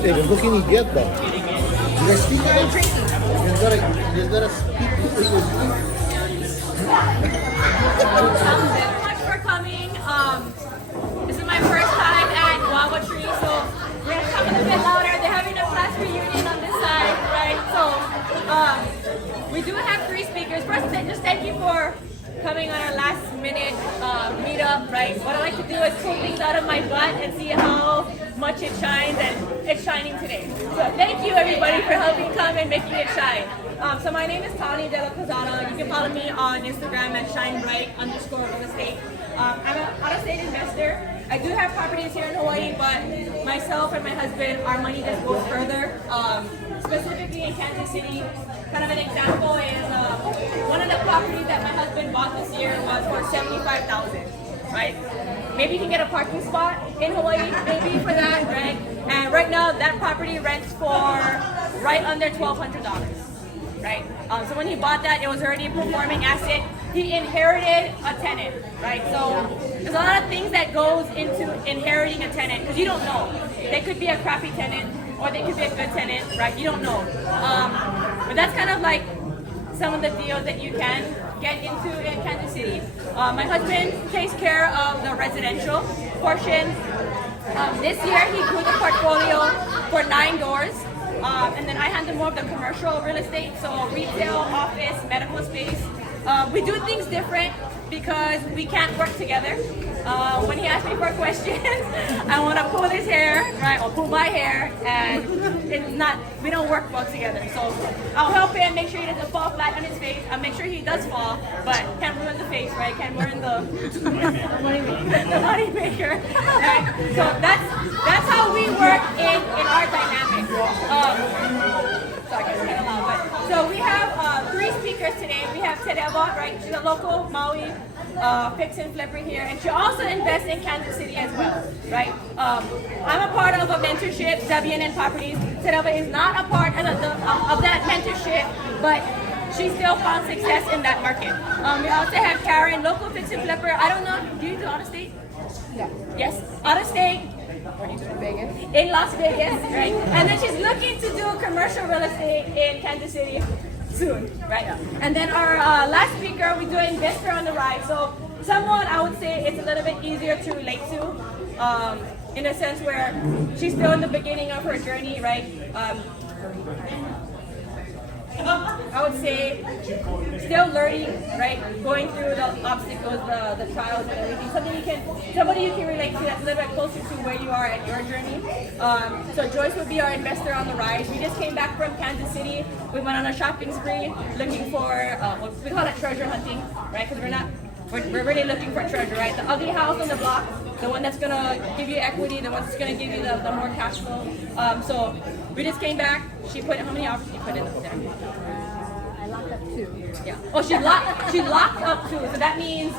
Hey, we're looking idiota. You guys speak again? You just gotta speak English. Thank you so much for coming. This is my first time at Guava Tree, so we're gonna come a little bit louder. They're having a class reunion on this side, right? So we do have three speakers. First, just thank you for coming on our last minute meetup, right? What I like to do is pull things out of my butt and see how much it shines, and it's shining today. So thank you everybody for helping come and making it shine. So my name is Tani De La Cazada. You can follow me on Instagram at shinebright_real estate. I'm an out-of-state investor. I do have properties here in Hawaii, but myself and my husband, our money just goes further. Specifically in Kansas City, kind of an example is one of the properties that my husband bought this year was for $75,000, right? Maybe you can get a parking spot in Hawaii, maybe for that, right? And right now, that property rents for right under $1,200, right? So when he bought that, it was already a performing asset. He inherited a tenant, right? So there's a lot of things that goes into inheriting a tenant because you don't know. They could be a crappy tenant or they could be a good tenant, right? You don't know. But that's kind of like some of the deals that you can get into in Kansas City. My husband takes care of the residential portion. This year he grew the portfolio for 9 doors. And then I handle more of the commercial real estate, so retail, office, medical space. We do things different because we can't work together. When he asks me for questions, I want to pull his hair, right, or pull my hair, and it's not, we don't work well together. So I'll help him make sure he doesn't fall flat on his face. I'll make sure he does fall, but can't ruin the face, right? Can't ruin the money maker. Right? So that's how we work in our dynamic. Sorry, it's kind of loud, but so we have 3 speakers today. We have Tereva, right? She's a local Maui fix and flipper here, and she also invests in Kansas City as well, right? I'm a part of a mentorship, WNN Properties. Tereva is not a part of that mentorship, but she still found success in that market. We also have Karen, local fix and flipper. I don't know, do you do out of state? Yeah. Yes, out of state. Vegas. In Las Vegas, right? And then she's looking to do commercial real estate in Kansas City soon, right? And then our last speaker, we do investor on the rise. So someone I would say it's a little bit easier to relate to, in a sense where she's still in the beginning of her journey, right? I would say still learning, right? Going through the obstacles, the trials and everything. Somebody you can relate to that's a little bit closer to where you are at your journey. So Joyce would be our investor on the rise. We just came back from Kansas City. We went on a shopping spree looking for, we call it treasure hunting, right? Because we're really looking for treasure, right? The ugly house on the block, the one that's gonna give you equity, the one that's gonna give you the more cash flow. So we just came back. She put, how many offers did you put in up there? I locked up 2. Yeah. Oh, she locked up 2. So that means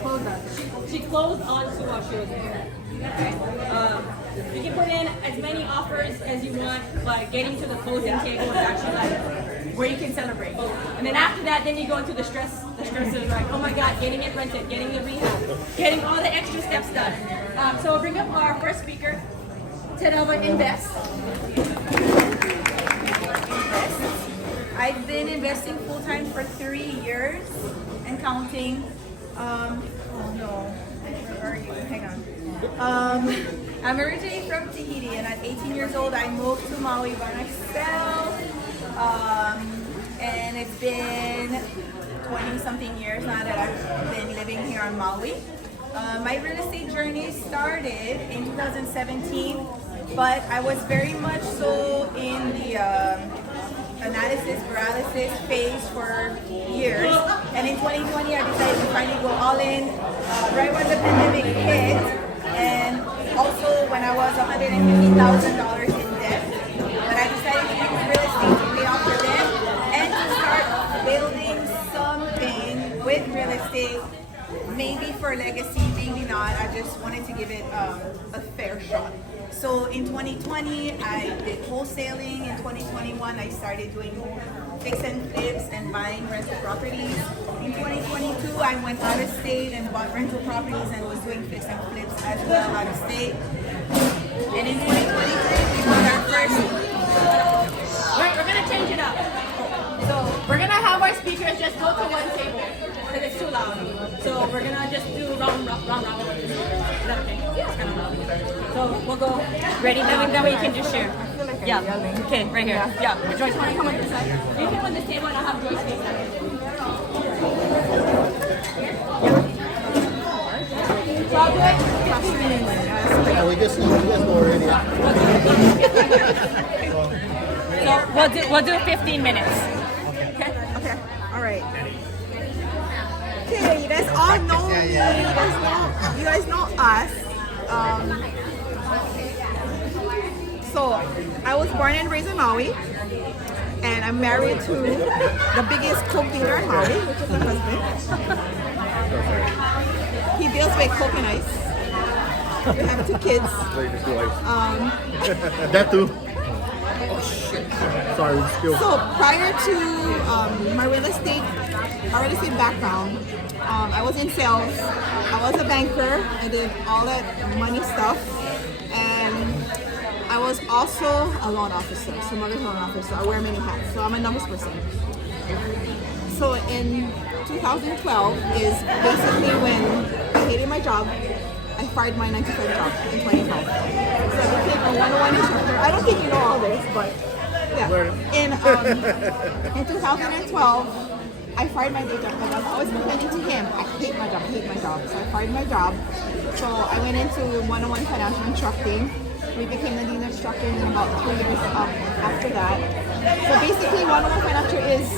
Close up. she closed on 2 while she was there. Okay. You can put in as many offers as you want, but getting to the closing table is actually like where you can celebrate. And then after that, then you go into the stress of like, oh my God, getting it rented, getting the rehab, getting all the extra steps done. So we'll bring up our first speaker, Tereva Invest. I've been investing full-time for 3 years and counting. Oh no, where are you? Hang on. I'm originally from Tahiti, and at 18 years old, I moved to Maui by myself. And it's been 20-something years now that I've been living here on Maui. My real estate journey started in 2017, but I was very much so in the analysis paralysis phase for years, and in 2020 I decided to finally go all in right when the pandemic hit, and also when I was $150,000 in debt. But I decided to use real estate to pay off the debt and to start building something with real estate, maybe for legacy, maybe not. I just wanted to give it a fair shot. So in 2020, I did wholesaling. In 2021, I started doing fix and flips and buying rental properties. In 2022, I went out of state and bought rental properties and was doing fix and flips as well out of state. And in 2023, we bought our first speakers. We're gonna change it up. So we're gonna have our speakers just go to one table because it's too loud. So we're gonna just do round robin with the speakers. Is that okay? Yeah, it's kind of loud. So we'll go. Ready? That way you can just share. Yeah. Okay, right here. Yeah. Joyce, want to come on this side? You can on this table and I'll have Joyce face that. So I'll do it. We just know already. So we'll do 15 minutes. Okay. All right. Okay, you guys all know me. You guys know us. So I was born and raised in Maui, and I'm married to the biggest coke dealer in Maui, which is my husband. He deals with coke and ice. We have 2 kids. That too. Oh shit. Sorry, we spilled. So prior to my real estate background, I was in sales. I was a banker. I did all that money stuff, and I was also a loan officer, so mortgage loan officer. I wear many hats, so I'm a numbers person. So in 2012 is basically when I hated my job. I fired my 9-to-5 job in 2012. So I became a 101 instructor. I don't think you know all this, but yeah. In 2012, I fired my day job because I was always complaining to him. I hate my job. So I fired my job. So I went into 101 financial instructing. We became the dean instructor in about 3 years after that. So basically, 101 financial is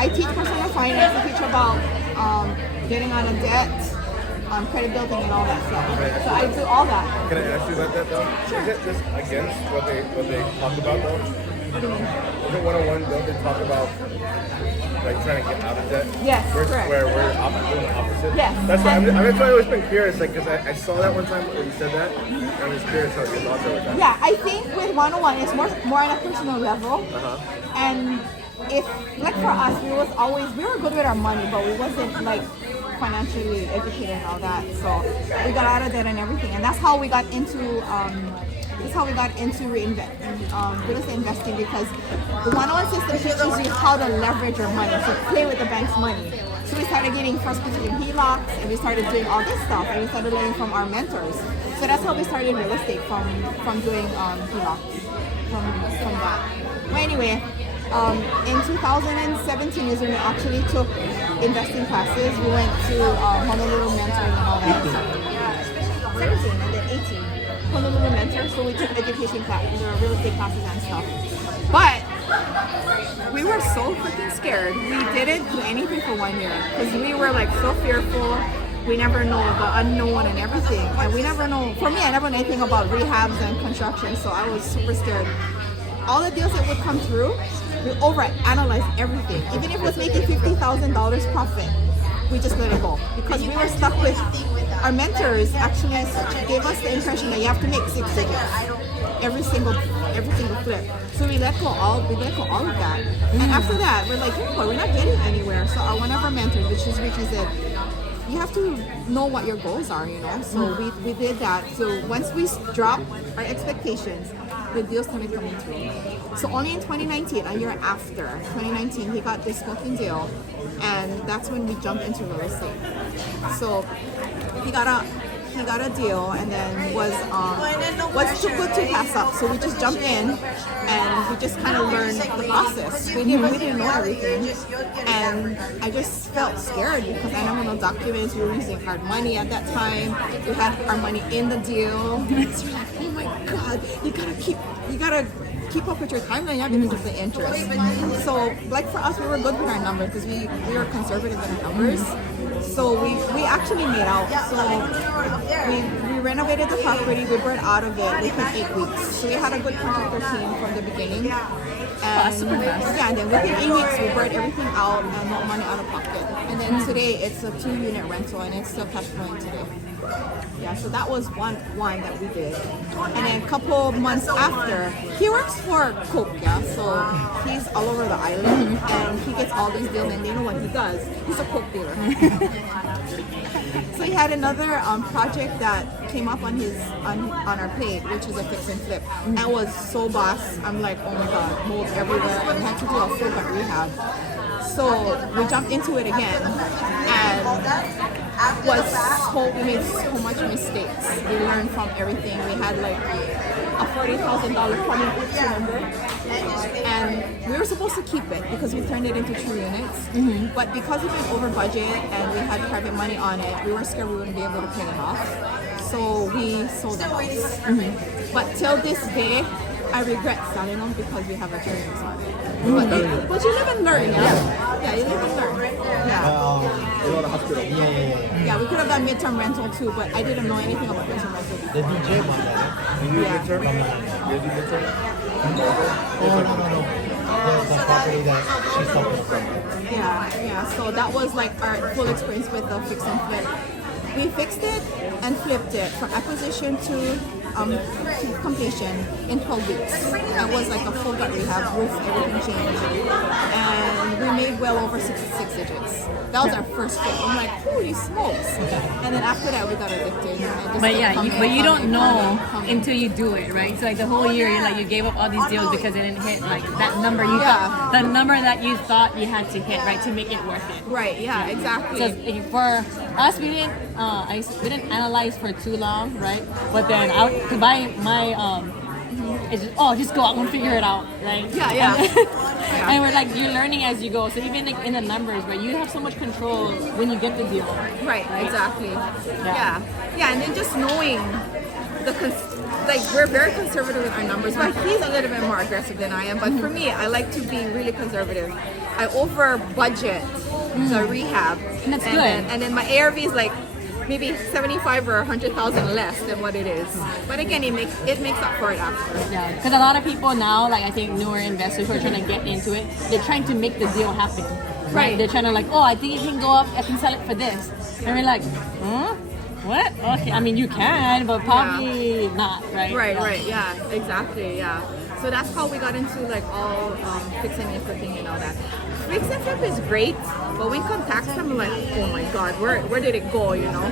I teach personal finance. I teach about getting out of debt, credit building, and all that stuff. So I do all that. Can I ask you about that though? Sure. Is it just against what they talk about though? What do you mean? Is it 101? Don't they talk about like trying to get out of debt? Yes, Versus correct. where we're doing the opposite. Yes. That's why that's why I've always been curious, like, because I saw that one time when you said that. I'm just curious how your thoughts are with that. Yeah, I think with 101 it's more on a personal level. And if like for us, we were good with our money, but we wasn't like financially educated and all that. So we got out of debt and everything, and that's how we got into real estate investing, because the 101 system teaches you how to leverage your money, so play with the bank's money. So we started getting first position HELOCs, and we started doing all this stuff, and we started learning from our mentors. So that's how we started real estate, from doing HELOCs, from that. But anyway, in 2017 is when we actually took investing classes. We went to Honolulu mentoring and all that. 17 and then 18. Honolulu mentor, so we took education classes, real estate classes and stuff. But we were so freaking scared. We didn't do anything for 1 year because we were like so fearful. We never know the unknown and everything. And we never know, for me, I never knew anything about rehabs and construction, so I was super scared. All the deals that would come through, we overanalyzed everything. Even if it was making $50,000 profit, we just let it go because we were stuck with our mentors. Actually gave us the impression that you have to make 6 figures every single flip. So we let go all of that. And after that, we're like, we're not getting anywhere. So one of our mentors, which is Richie, said, you have to know what your goals are, So we did that. So once we dropped our expectations, the deals started coming through. So only in 2019, a year after 2019, he got this smoking deal, and that's when we jumped into real estate. So he got a deal, and then was too good to pass up. So we just jumped in, and we just kind of learned the process. We didn't know everything, and I just felt scared because I never know documents. We were using hard money at that time. We had our money in the deal. So we're like, oh my god, you gotta keep up with your timeline, because of the interest. So like for us, we were good with our numbers because we were conservative in our numbers. So we actually made out. So we renovated the property, we burned out of it within 8 weeks. So we had a good contractor team from the beginning. And yeah, and then within 8 weeks we burned everything out and no money out of pocket. And then today it's a 2-unit rental and it's still cash flowing today. Yeah, so that was one that we did. And then a couple months after, he works for Coke, yeah, so he's all over the island and he gets all these deals and you know what he does? He's a Coke dealer. So he had another project that came up on his on our page, which is a fix and flip. And it was so boss. I'm like, oh my god, mold everywhere and had to do a full gut rehab. So we jumped into it again and we made so much mistakes. We learned from everything. We had like a $40,000 plumbing fix, remember? And we were supposed to keep it because we turned it into 2 units. But because we went over budget and we had private money on it, we were scared we wouldn't be able to pay it off. So we sold the house. But till this day, I regret selling them because we have a journey on it. But you live and learn, yeah? Yeah, you live and learn. Yeah. You know, the hospital. Yeah, we could have done midterm rental too, but I didn't know anything about midterm rental. The DJ one, right? You do Yeah. midterm? You do midterm? Oh, no. That's the property that she's talking from. Yeah. So that was like our full experience with the fix and flip. We fixed it and flipped it from acquisition to completion in 12 weeks. That was like a full gut rehab, roof, everything changed. And we made well over 66 digits. That was our first flip. I'm like, holy smokes. And then after that, we got addicted. But you don't know until you do it, right? So like the whole year, you gave up all these deals because it didn't hit like that number you thought, the number that you thought you had to hit, right, to make it worth it. Right, yeah, exactly. So for us, we didn't analyze for too long, right? But then to buy my it's just go out and figure it out, right? Yeah. And we're like, you're learning as you go. So even like in the numbers, right, you have so much control when you get the deal. Right, exactly. Yeah. And then just knowing we're very conservative with our numbers, but he's a little bit more aggressive than I am. But for me, I like to be really conservative. I over budget the rehab. And that's good. And then my ARV is like maybe 75 or 100,000 less than what it is. But again, it makes up for it after. Yeah, because a lot of people now, like I think newer investors who are trying to get into it, they're trying to make the deal happen. Right? They're trying to like, oh, I think it can go up, I can sell it for this. And we're like, what? Okay, I mean you can, but probably not, right? Right, yeah, exactly, yeah. So that's how we got into like all fixing and flipping and all that. Fix and flip is great, but we contact them like, oh my god, where did it go, you know?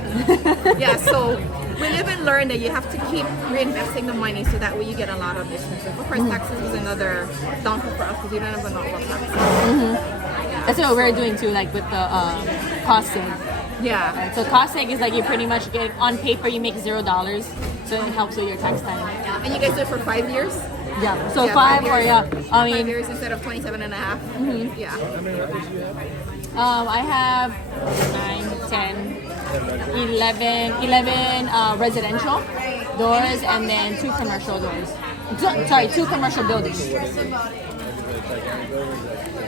Yeah, so we live and learn that you have to keep reinvesting the money so that way you get a lot of business. Of course, taxes was another downfall for us because we don't even know about taxes. That's what we're doing too, like with the cost seg. Yeah. Right, so cost seg is like you pretty much get on paper you make $0, so it helps with your tax time. Yeah. And you guys do it for 5 years? Yeah. So 5 or I 5 years instead of 27 and a half. Yeah. I have 9, 10, 11 residential doors and then 2 commercial doors. 2 commercial buildings.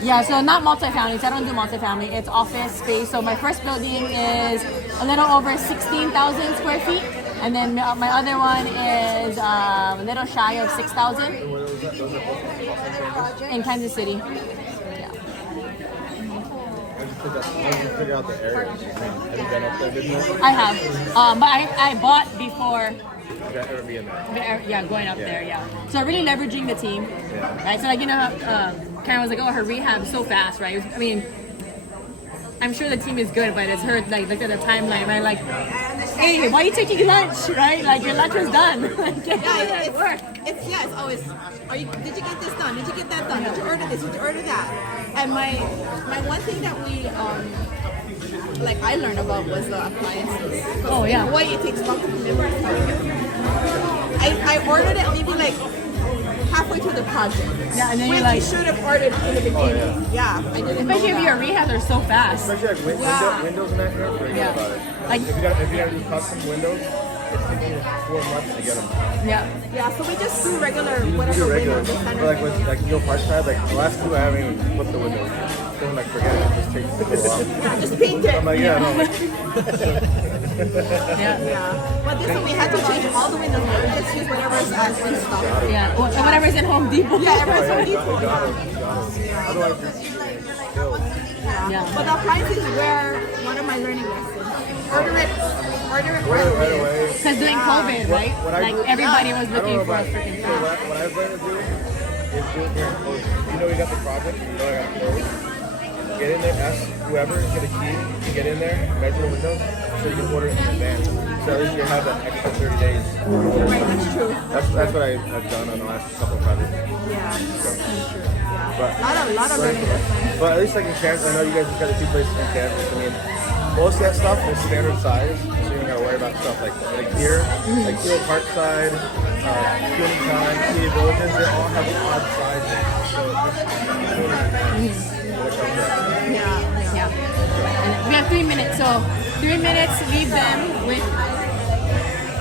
Yeah, so not multifamily. So I don't do multifamily. It's office space. So my first building is a little over 16,000 square feet. And then my other one is a little shy of 6,000 in Kansas City. Yeah. How did you figure out the area? Have you been up there before? I have. But I bought before. Yeah, going up there, yeah. So really leveraging the team, right? So like, Karen was like, oh, her rehab is so fast, right? I mean, I'm sure the team is good, but it's her, like, look at the timeline, right? Like, hey, why are you taking lunch, right? Like, your lunch was done. Like, get it work. It's always, did you get this done? Did you get that done? Did you order this? Did you order that? And my one thing that we, I learned about was the appliances. Oh, yeah. Why it takes long to deliver. I ordered it maybe like halfway through the project. Yeah, and then you should have ordered in the beginning. Yeah, I didn't know Especially if your rehabs are so fast. Especially like windows and that, forget about it. Like, if you gotta do custom windows, it's taking you 4 months to get them. Yeah, so we just do regular whatever windows. Like with Neil Park pad, like the last 2 I haven't even flipped the windows. So I'm like, forget it, just takes a while. Yeah, just paint it. I'm like, yeah, no. Yeah. But this one we had to change all the windows. We just use whatever's as in stock. Yeah, whatever's in Home Depot. Yeah, everyone's Home Depot. Otherwise, it's Yeah. But the appliances were one of my learning lessons. Order it Order it Order it right right away. away. Because during COVID, right? what I Like do- everybody was I don't looking know for a about freaking so job. what I've learned to do is do it here in close. You know you got the project, you know I got to close. Get in there, ask whoever, get a key, to get in there, measure the windows, so you can order it in advance. So at least you have that extra 30 days. Right, that's true. That's what I've done on the last couple of projects. Yeah, that's true. Yeah. But, Lot of learning lessons. but at least like in Kansas, I know you guys just got the 2 places in Kansas. I mean, most of that stuff is standard size, so you don't gotta worry about stuff like here, like Kilo Parkside, Cuny Time, Community Villages, they all have odd sizes. So Yeah. Yeah. And we have 3 minutes, so 3 minutes, leave them with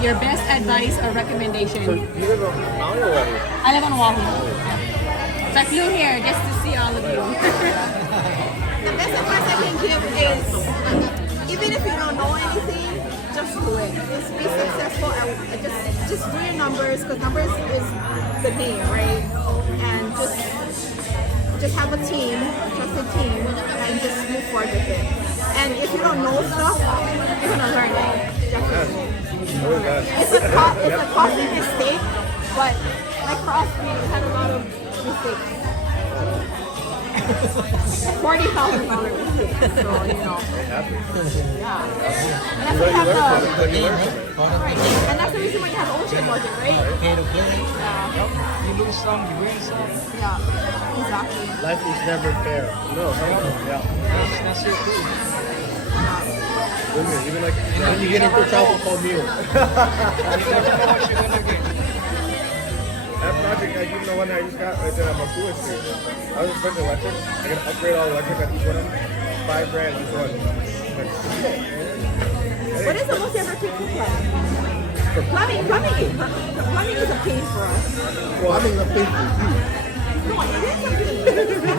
your best advice or recommendation. so you live on Maui or what? I live on Oahu. So I flew here just to see all of you. The best advice I can give is, even if you don't know anything, just do it. Just be successful and just do your numbers, because numbers is the game, right? And just have a team, a trusted team, and just move forward with it. And if you don't know stuff, you're gonna learn it. Definitely. It's a costly mistake, but like for us, we had a lot of mistakes. $40,000 mistakes, so you know. Yeah. And that's why you have right. And that's the reason why you have ocean budget, right? Pay to play. Yeah. You lose some, you win some. Yeah. Exactly. Life is never fair. No, yeah. That's it too. Even like, When you get into trouble, call me. You never know what you're gonna get. that project, like, even the one that I just got right there on my Coolidge Street, I was expecting electric. I gotta upgrade all the electric at each one of them. $5,000 each one. Like, What is the most you ever paid for plumbing? Plumbing is a pain for us. Well, I mean, the pay for you. No, it is a pain.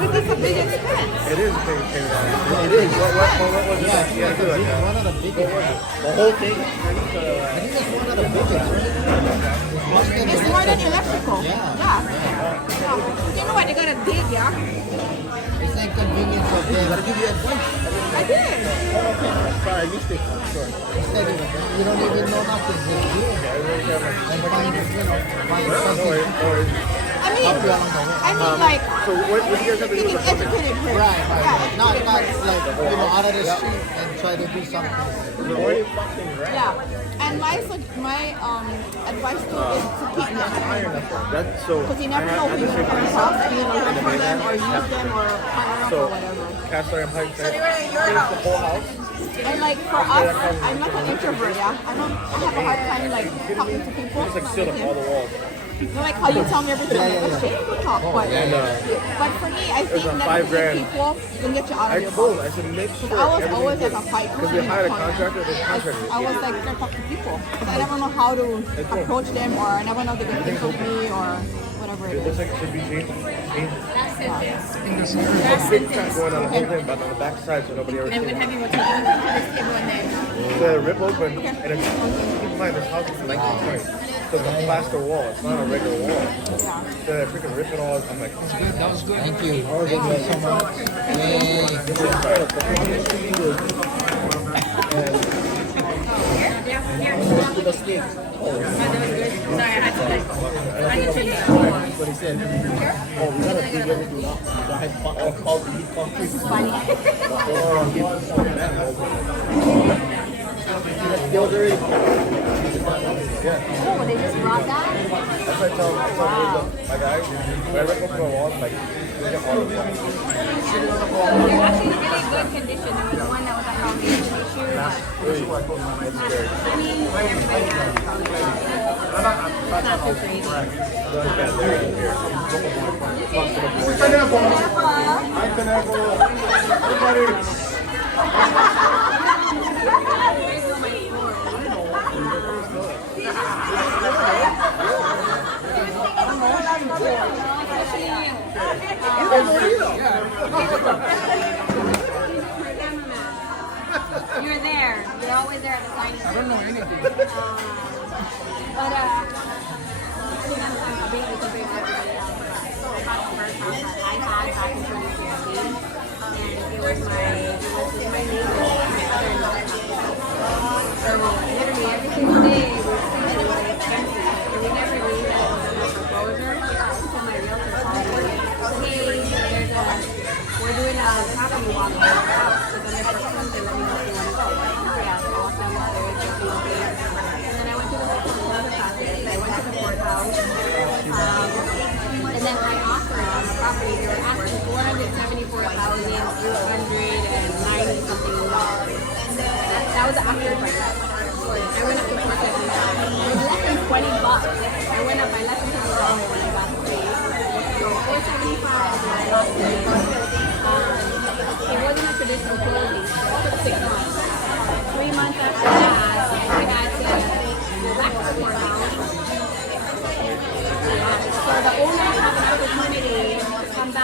That's a big expense. it is a big thing. It is. What was it? Yeah, Yeah, do like that. one of the biggest. The whole thing. I think it's one of the biggest, right? It's more than electrical. Yeah. You know what? They gotta dig, yeah? It's like convenience of them. Gotta give you advice. I did. Sorry, I missed it. Sorry. Instead of you don't even know nothing. Just do it. And find, find No something. worries, no worries. I mean, like, So what do you guys have to do being with the plumbing? educated person. Right. Yeah, Not educated person. like, out of the street and try to do something. Yeah. And my advice to is to keep learning. That's so. Because you never know who you're going to come across. You know, learn from them or use them or partner up So, or whatever. cast iron pipe. So they were at your the house. whole house. And like for us, I'm like an introvert, yeah. I have a hard time like talking to people. Just like sit up all the walls. You know, like how you tell me everything. I'm like, okay, we'll talk. But for me, I think a networking $5,000. people can get you out I of your told him, box. I said, make sure I was everything always is like a fight because we hired a contractor, there's contractors. I was like trying to talk to people. Because I never know how to approach them, or I never know if they're going to think of me or whatever it It is. looks like it should be changed. That's it. A big track going on the whole thing, but on the back side so nobody ever And sees we'll it. have you what to this table and then. The rip open, and it's, keep in mind, this house is 1920. So it's a plaster wall, it's not a regular wall. So they're freaking ripping all, I'm like, That was good. Thank you. Thank you so much. Let's do the steak. Sorry, I had to change that. That's what he said. Oh, we gotta do everything now. I called the heat pump. Skills already. Oh, they just brought that? that's what I tell my guys, when I rip open the walls, like, look at all of them. They're actually in really good condition. There was one that was a foundation issue. I mean, everybody has it's not too crazy. You're there. You're always there at the signing. I don't know anything. But I'm being with everybody else. So about the first house that I had back in 2016, and it was my neighbor, my other-in-law. So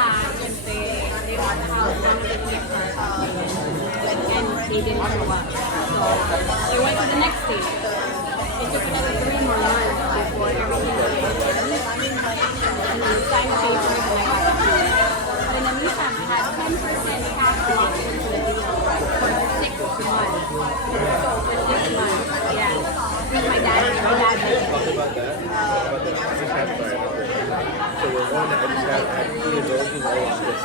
back and say they want to have one of the kids and they didn't show up. So they went to the next stage. It took another 3 more months before everything was done. And then signed the papers and I got the keys. But in the meantime, I had 10% cash locked into the deal for 6 months. For 6 months, yeah. With my dad. My dad did it. Talk about that. I just had fire. So we're one that I just had key indulgence all on this.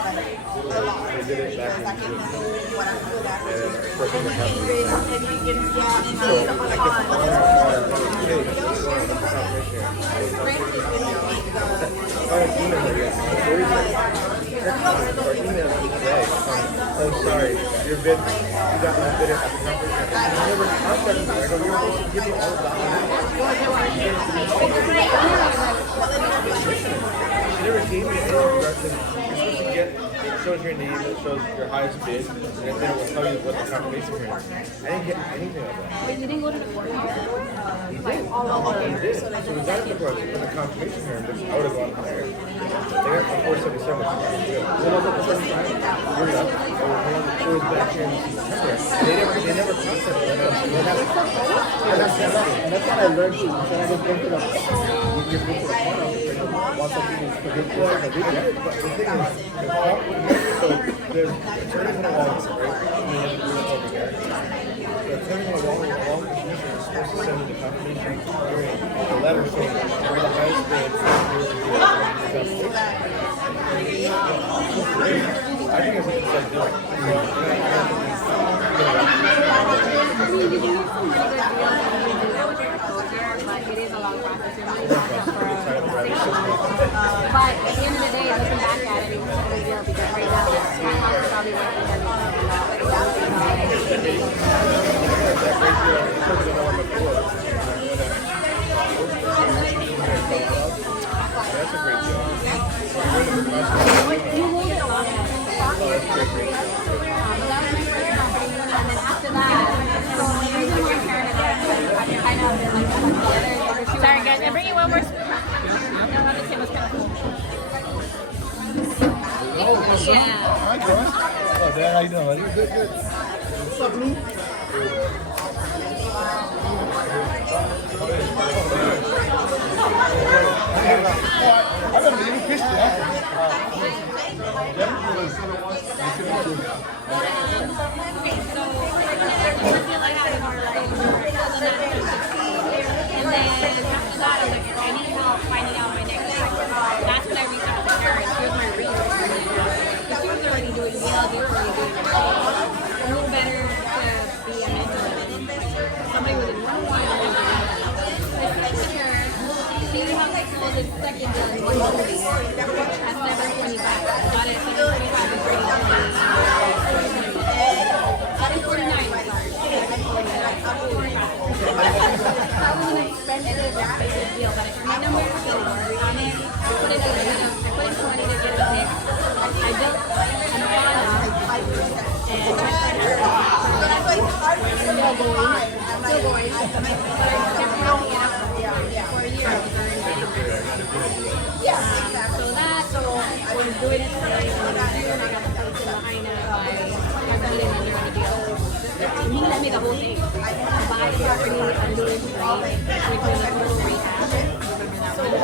They did it back in June. And of course, we have to do that. So I kept hey, this is one of the confirmation. I don't email her yet. So we or email me today. Oh, sorry, your bid, you got my bid at the confirmation. I never contacted me. I go, you're supposed to give me all the documents. She never gave me any direction. You're supposed to get, it shows your name, it shows your highest bid, and then it will tell you what the confirmation hearing is. I didn't get anything of that. But you didn't go to the court? We did. We did. So we got it before the confirmation hearing, which I would have gone higher. They got the 477. Then I was up to 75. You're up. It was back in September. They never contacted me. And that's what I learned too. Instead of just going to the you just go to the corner, want something to forget to it. But the thing is, so there's attorneys on the wall, right? And they have to do this over here. The attorney on the wall, along with the commissioner, is supposed to send me the confirmation hearing, the letter saying you're the highest bid. I think it's a good deal. I mean, you can get some really good deals and you can do that with your exposure, but it is a long process. Your money's not just for 6 months. But at the end of the day, looking back at it, it's a good deal because right now, my house is probably worth That's a great deal. You hold it a lot. But that was my first company, and then after that, so when I was in Canada, I kind of been like together. Sorry guys, I bring you one more. No, other thing was kind of cool. Yeah. Hi, Josh. Oh, Dad, how you doing, buddy? Good, good. What's up, Lou? I gotta leave a picture. And then after that, I was like, I need help finding out my next job. That's when I reached out to her, and she was my resource. Because she was already doing meals, they were already doing everything. A little better to be a mentor than somebody with a one line. So I said to her, she has like all the second deal in one movie. That's never 25. Got it at 725 and 30. That is 49, sorry. That was an expensive deal, but I turned my number to the work on it. I put in 20 to get it fixed. I built an Guava and I started still going. But I kept working it out for a year. So I was doing it for like June. I got the place in Lahaina by my friend in under any deal. He let me the whole thing. Buy the property, undo it, right? Which was a total rehab. So the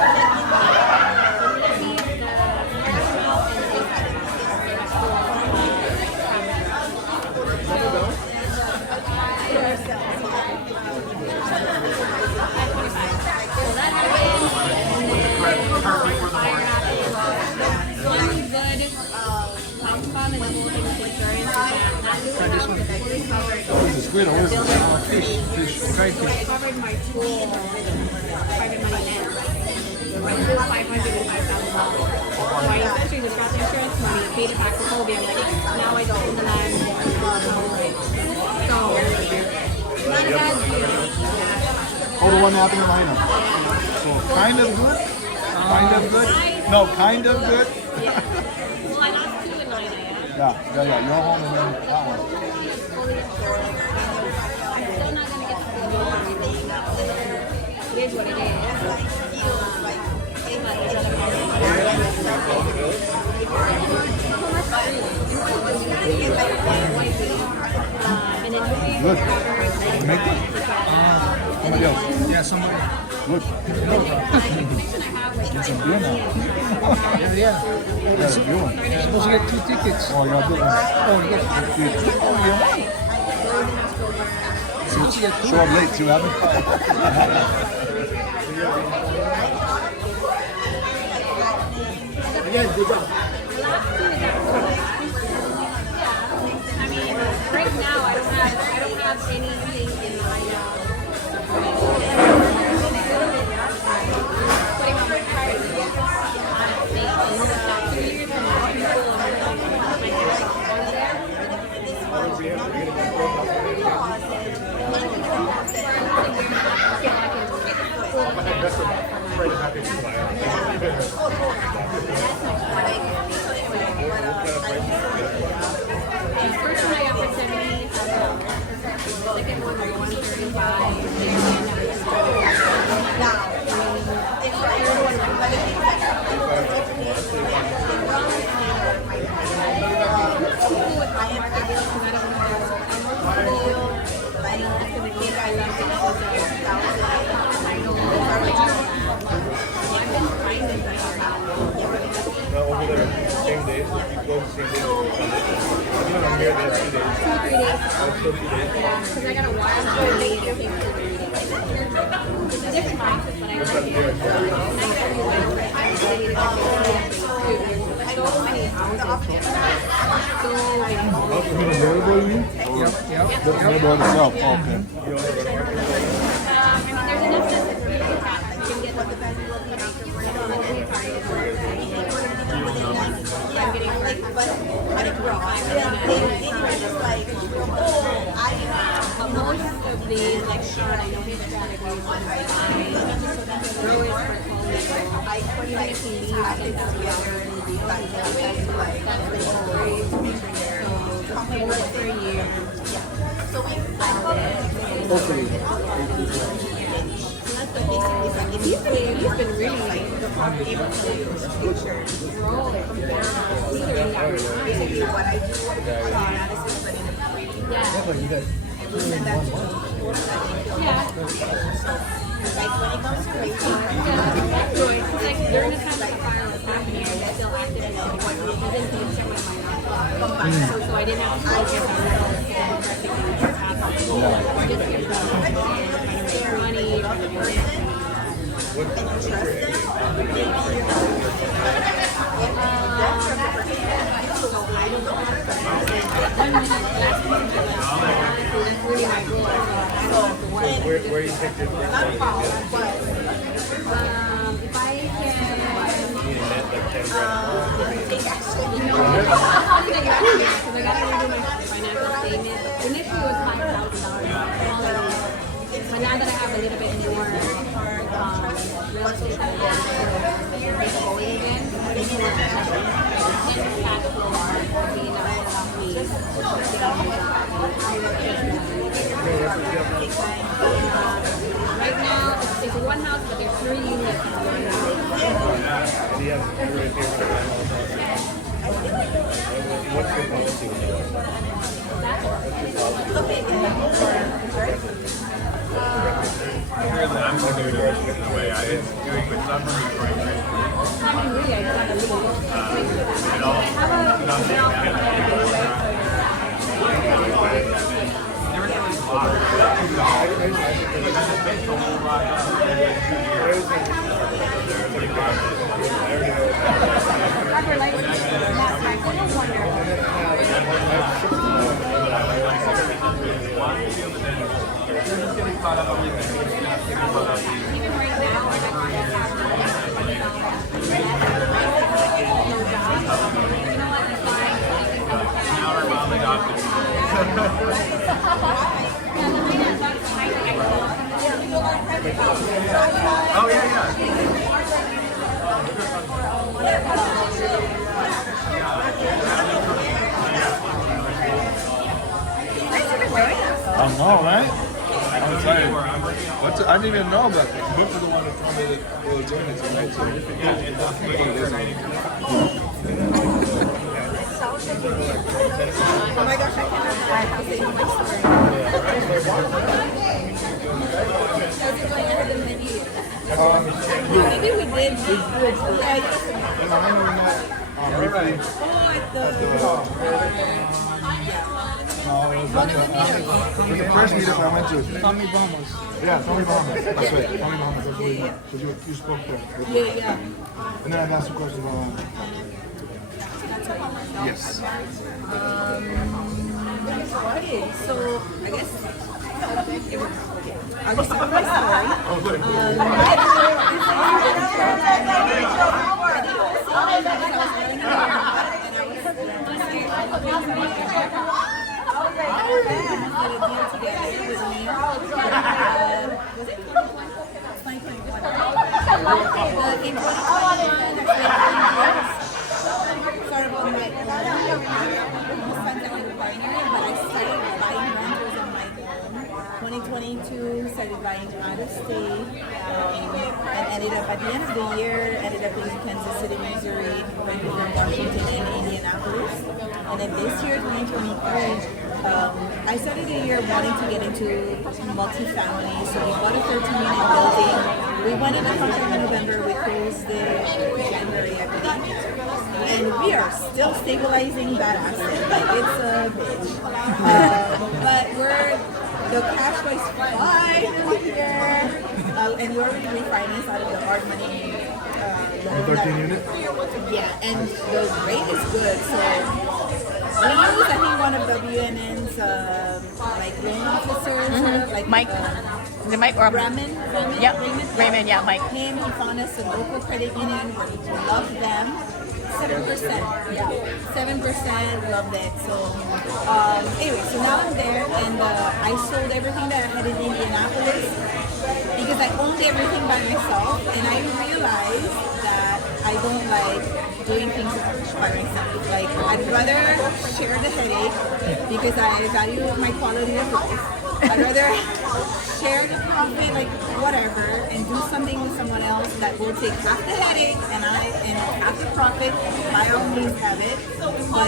This is squid or what is it? Fish. Fried So I fish. covered my tool private money net. My tool $505,000. So I essentially just got the insurance money, paid it back to Kobe. I'm like, now I don't own the land. So, not a bad deal. Oh, the one that happened in Lahaina. So kind of good? Kind of good? No, kind of good? Yeah. Well, I got 2 in Lahaina, yeah. Yeah. Your home and then that one. Fully insured. I'm still not going to get the full deal. It is what it is. But there's other Good. You make it? Somebody else. Yeah, somebody. Good. Get some beer now. Yeah. That's a good one. You're supposed to get 2 tickets. Oh, you got good one. Oh, you got You two? Oh, you won. supposed to get 2. Show up late too, haven't Again, good job. I mean, right now I don't have anything in my putting on my card. Honestly, 2 years from now, people first one I got for 70, second one was 135, Over there, same days. You go the same day. Even I'm here there 2 days. 2-3 days. I'll still 2 days. Yeah, because I got a while so I made it take 2 days. It's a different mindset, but I like it. And I get everywhere, but I really need to get so many houses. So many houses. you? You available, you mean? Yep. That's not by itself. Oh, okay. I mean, there's enough distance for me to pass. You can get what the best will be. I'm getting like, but I didn't grow. But most of these, like Sean, I know he's category 1 by growers for college. I put like these packets together and that's the story. So, more for a year. Hopefully. He's been really able to grow it from there. Basically what I do, analysis, but in a Yeah, but you got Yeah. like when it comes to racing, Yeah, so it's like during the time that the fire was happening, I was still active in what didn't finish it with my so I didn't have to focus on practically just happening. Just get done and trying to make money, trying to get it. So I don't know. Last week, that's really my goal. Where you picked it? If I funny that you asked me that because I got to redo my financial statement. Initially, it was $5,000. But now that I have a little bit more real estate that I can going again, it's more cash flow to be enough to help me right now, it's one house, but there's 3 units in one house. And you have everybody pay for the What's your policy with I'm going to do it the way I am doing with submarine training. I mean, really, I just have a little look. Even right now, like I Oh, yeah, yeah. I know, right? I'm excited. What's I didn't even know about that. Book was the one that told me that they were doing it tonight. So Oh my gosh, I cannot believe how they know my story. Maybe we did. Like, the first meetup I went to. Tommy Bahamas. Yeah, Tommy Bahamas. That's right. Tommy Bahamas. That's where you spoke there. yeah. And then I've asked some questions about yes. Okay, so I guess I'll just tell my story. Started buying out of state and ended up at the end of the year, ended up in Kansas City, Missouri, Vancouver, Washington, and Indianapolis. And then this year, 2023, I started the year wanting to get into multifamily, so we bought a 13-unit building. We went into contract in November, we closed in January, I believe. And we are still stabilizing that asset, like it's a bitch. But the cash flow is fine here, and we already refinanced out of the hard money. The 13 unit? Yeah, and the rate is good. So we use, I think, one of WNN's like loan officers, like Mike. Is it Mike or Raymond? Yep. Raymond, yeah, Mike. Him, he found us a local credit union. We love them. 7%, yeah, 7%, loved it. So anyway, so now I'm there, and I sold everything that I had in Indianapolis because I owned everything by myself, and I realized that I don't like doing things by myself. Like, I'd rather share the headache because I value my quality of life. I'd rather share the profit, like whatever, and do something with someone else that will take half the headache and half the profit. By all means, have it. But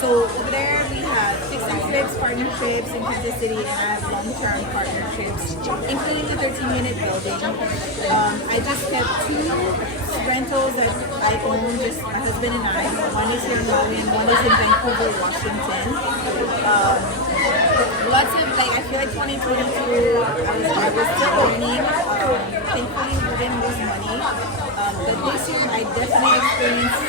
so over there we have fix and flips partnerships in Kansas City, and I have long-term partnerships, including the 13-unit building. I just kept 2 rentals that I own, just my husband and I. One is here in Maui and one is in Vancouver, Washington. Lots of, like, I feel like 2022, I was still owning. Thankfully, we didn't lose money. But this year, I definitely experienced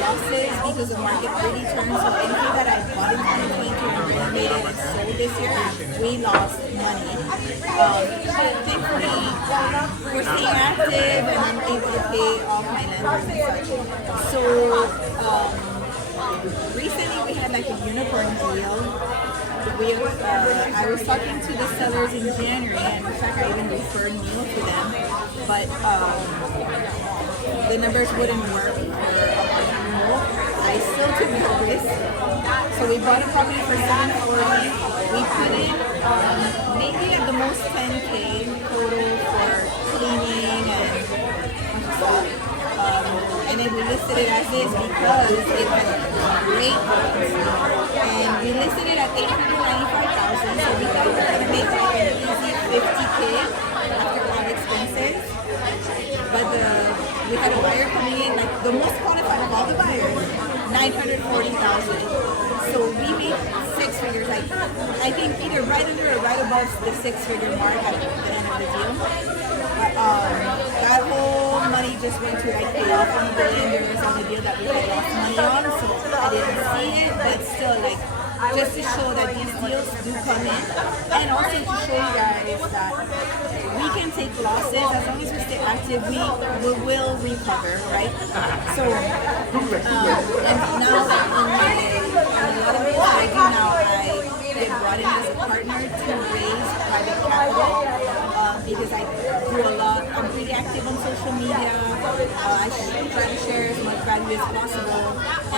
losses because the market really turned. So anything that I bought in 2022 and renovated and sold this year, we lost money. But thankfully, we're staying active and I'm able to pay off my lenders and such. So recently, we had like a unicorn deal. I was talking to the sellers in January, and in fact, I even referred Neil to them, but the numbers wouldn't work for a renewal. I still took the risk, so we bought a property for $740. We put in maybe at the most $10K total for cleaning and stuff. And then we listed it as is because it had great rooms. And we listed it at $895,000, so we thought we were going to make like an easy $50K after all expenses. But we had a buyer coming in, like the most qualified of all the buyers, $940,000. So we made 6 figures, like I think either right under or right above the 6-figure mark at the end of the deal. That whole money just went to like pay off on the lenders on the deal that we had lost money on, so I didn't see it, but still, like, just to show that these deals do come in, and also to show you guys that we can take losses as long as we stay active. We will recover, right? So, and now in a lot of deals I do now, I get brought in as a partner to raise private capital. Because I do a lot, I'm pretty active on social media. I try to share as much value as possible,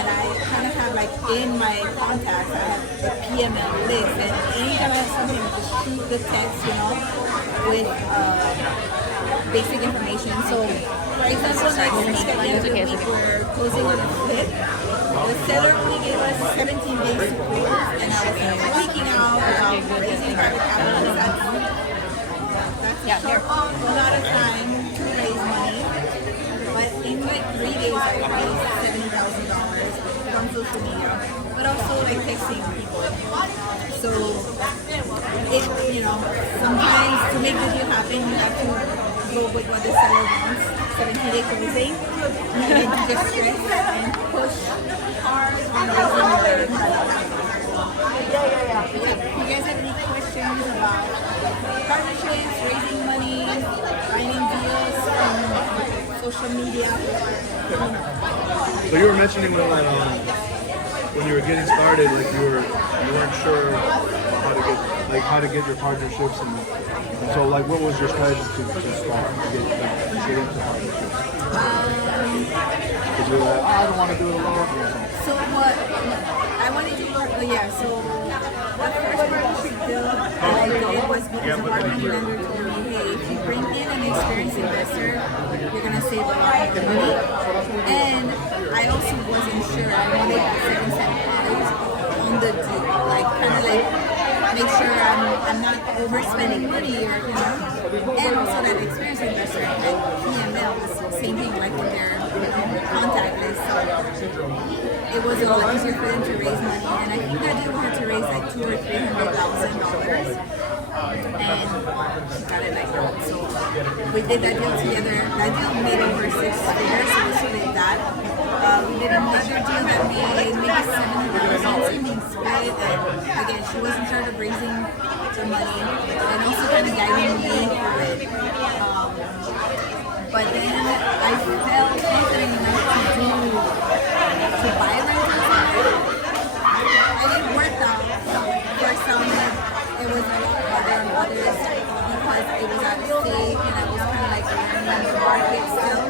and I kind of have like in my contacts, I have the PML list, and anytime I have somebody to just shoot the text, you know, with basic information. So, for example, like the week we're closing on a flip. The seller only gave us 17 days to close, and I was freaking out about raising private capital. That's a lot of time to raise money. But in like 3 days, I raised $70,000 from social media, but also like texting people. So, it, you know, sometimes to make the deal happen, you have to go with what the seller wants. 17-day closing, and then you just stress and push hard on raising the If you guys have any questions about partnerships, raising money, finding deals from social media. So you were mentioning when you were getting started, like you weren't sure how to get your partnerships, and so like what was your strategy to start to get into partnerships? Because you were like, I don't want to do it alone. So what I wanted to work, so the first partnership deal that I did was because a partner lender told me, hey, if you bring in an experienced investor, you're gonna save a lot of money. And I also wasn't sure. I wanted that 7 cent price on the deal, like kind of like make sure I'm not overspending money, or you know. And also that experienced investor at PML was the same thing, like in their contact list. So it was a lot easier for them to raise money, and I think that deal had to raise like $200,000 or $300,000, and she got it like that. So we did that deal together. That deal made over 6 figures, so we split that. We did another deal that made maybe $700,000 being split, and again, she was in charge of raising the money and also kind of guiding me through it. But then I felt confident enough to buy rentals. And it worked out. For some, it was a lot harder on others because it was out of state and I was kind of like learning the market still.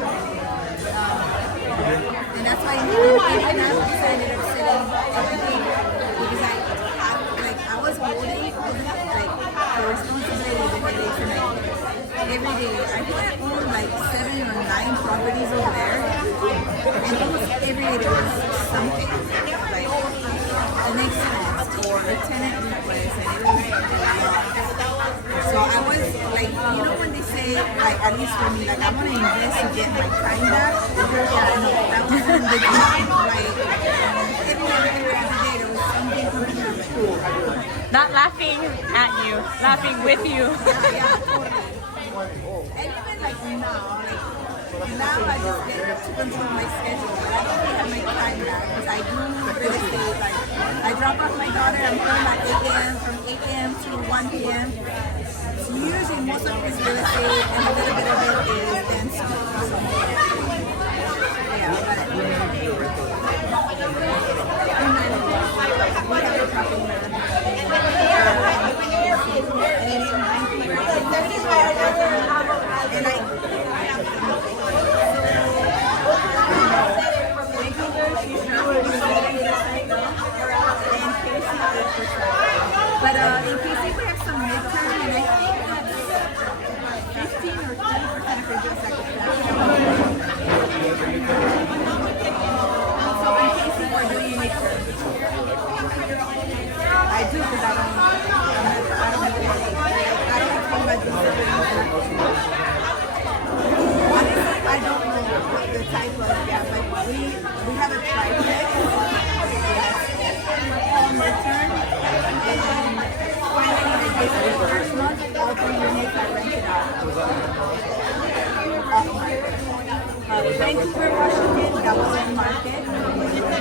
And that's why even now I ended up selling everything because I was holding like the responsibility of the day for every day. I think I owned like 7 or 9 properties over there, and almost every day there was something like the next house or a tenant request, and it was so I was like, you know, when they say, like, at least for me, like I want to invest to get my time back. Yeah, no, that wasn't the dream. Like every day there was something coming from school. Not laughing at you, laughing with you. Yeah, totally. And even like now I just get to control my schedule. I don't really have my time back because I do real estate. Like I drop off my daughter, I'm home at 8 a.m. from 8 a.m. to 1 p.m. So usually most of it is real estate and a little bit of it is dance school. So, yeah, but in KC we have some midterm, and I think that's 15 or 20% of her deals are so in KC we're doing midterm. I do because I don't have honestly, I don't know the type of, but we have a triplex on midterm, and finally the first month, all 3 units are rented out off market. Vancouver, Washington, that was on market.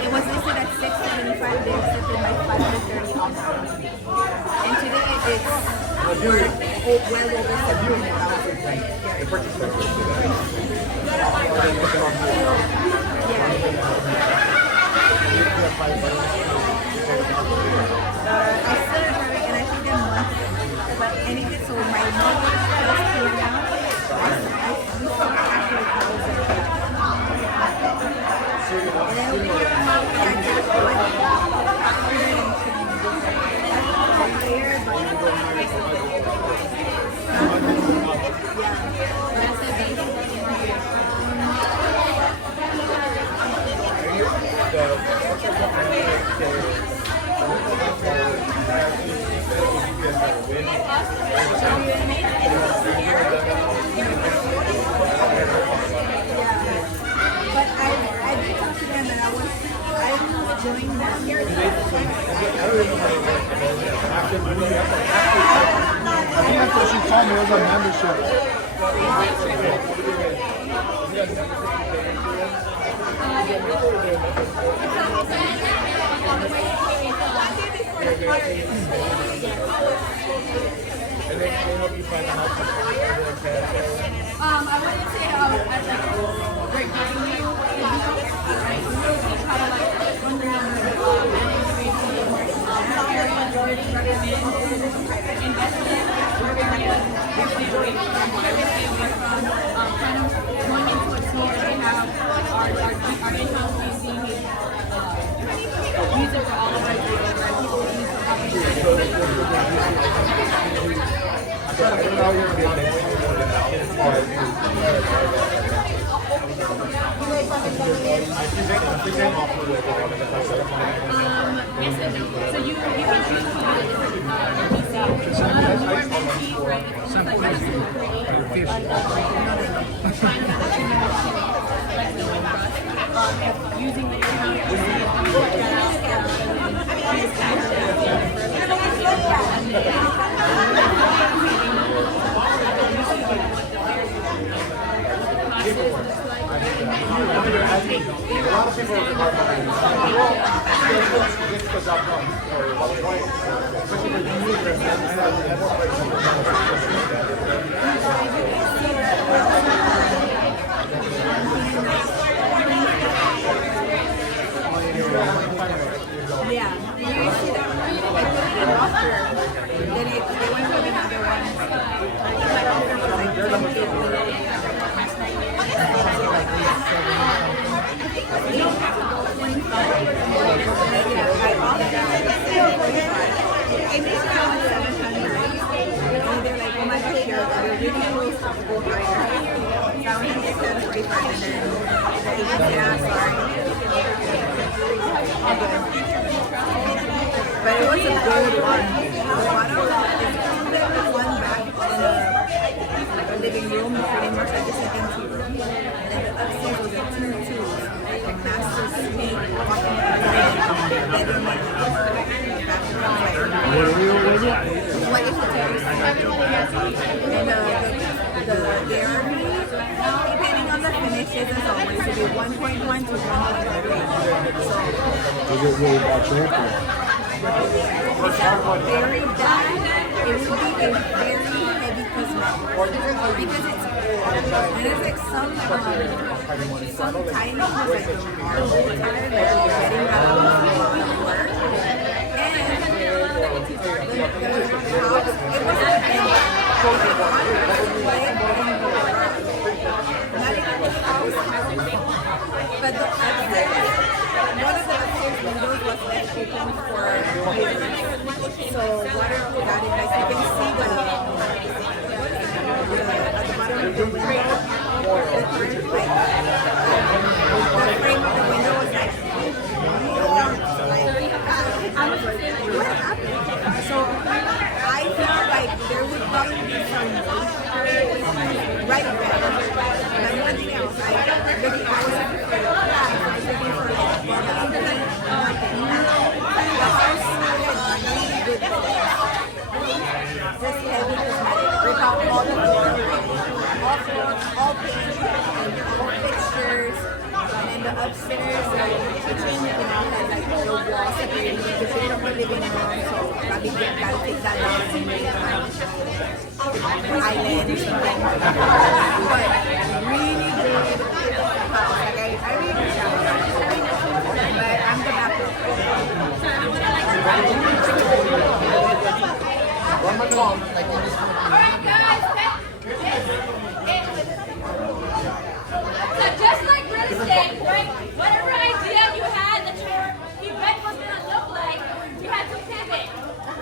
It was listed at $675, they accepted my $530 offer. And today it's well over $700,000. I still have it, and I think I'm monthly. But anything, so my mortgage plus here now, we still have to recover. And then we I wouldn't say I'd like break down to you the details, right? We will teach how to like run the numbers, majority recommend investment. We're very away from kind of going into a team that we have our in-house GC use it for all of our data, right? People use it I don't know how you're going to be able yes and no. So you can choose to use it as more mentee, right? It's almost like high school grade, but using the Yeah, you see that I put it in offer. Then they went with another one. I think my offer was like 25. I offered I made it out at 700. And they're like, oh my gosh, you're really close to go higher. So I went to get 745 and then the agent said, I'm sorry. But it was a good one. The bottom is one back in the living room, pretty much like the second two. And then the upstairs was a 2-2, like master suite, walking bedroom, like what is the terrace? And the Airbnb, depending on the finishes, as always, it will be 1.1 to 1.3. So Is it really about your it's not very bad. It would be a very heavy cosmetic because it's and it's like some tiling was like a marble color, like you're getting out of the work. And the house, it wasn't finished. Not even the house has, but the upstairs. One of the upstairs windows was left open for years. So water got in. Like you can see at the bottom of the window, the frame of the window was like warm. What happened? So I feel like there would probably be some right there. But nothing else. I was looking for this heavy cosmetic. Rip out all the floor, all paint, and all fixtures. And then the upstairs, the kitchen, had like the walls separating the kitchen from the living room. So gotta take that out and make island or something. But really good house. Like I really shout out. But I'm the backup. Alright guys, so just like real estate, right? Whatever idea you had that your event was going to look like, you had to pivot,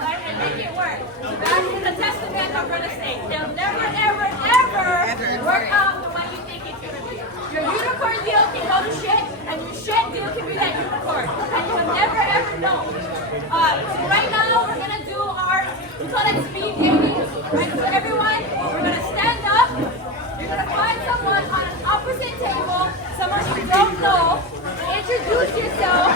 right? And make it work. So that is a testament of real estate. They'll never, ever, ever work out the way you think it's going to be. Your unicorn deal can go to shit, and your shit deal can be that unicorn. And you'll never, ever know. So right now, we're going to do we call it speed dating, right? So everyone, we're going to stand up. You're going to find someone on an opposite table, someone you don't know. Introduce yourself,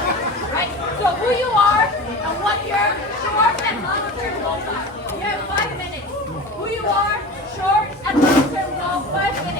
right? So who you are and what your short and long-term goals are. You have 5 minutes. Who you are, short and long-term goals, 5 minutes.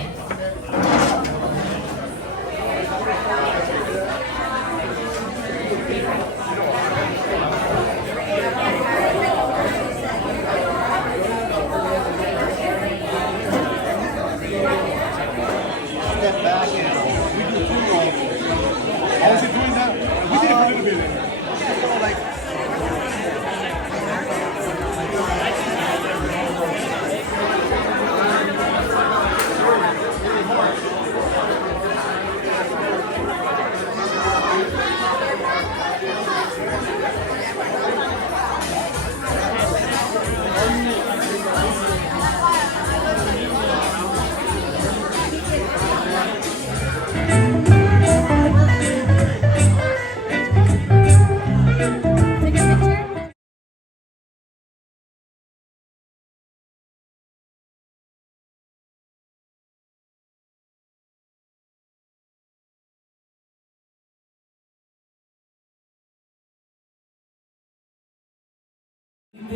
Ooh,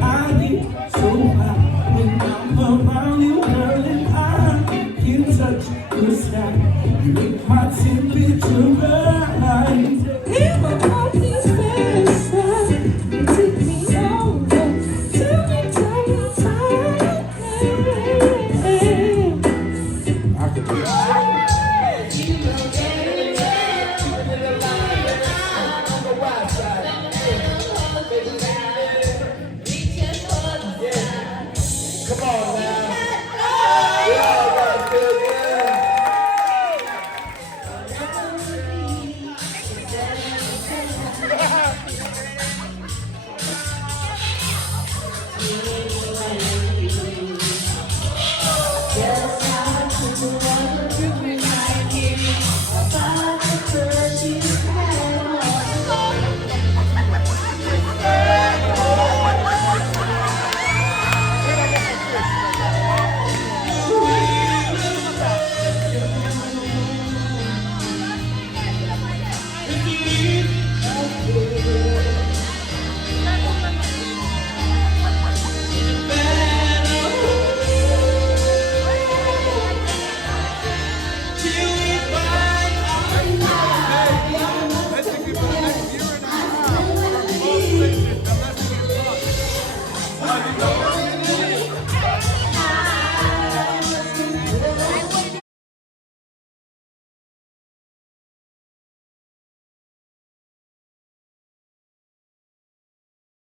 I get so high when I'm around you, girl, and I can touch the sky. You make my temperature rise. Even on these fast you take me over. Tell me time. I could be. Come on.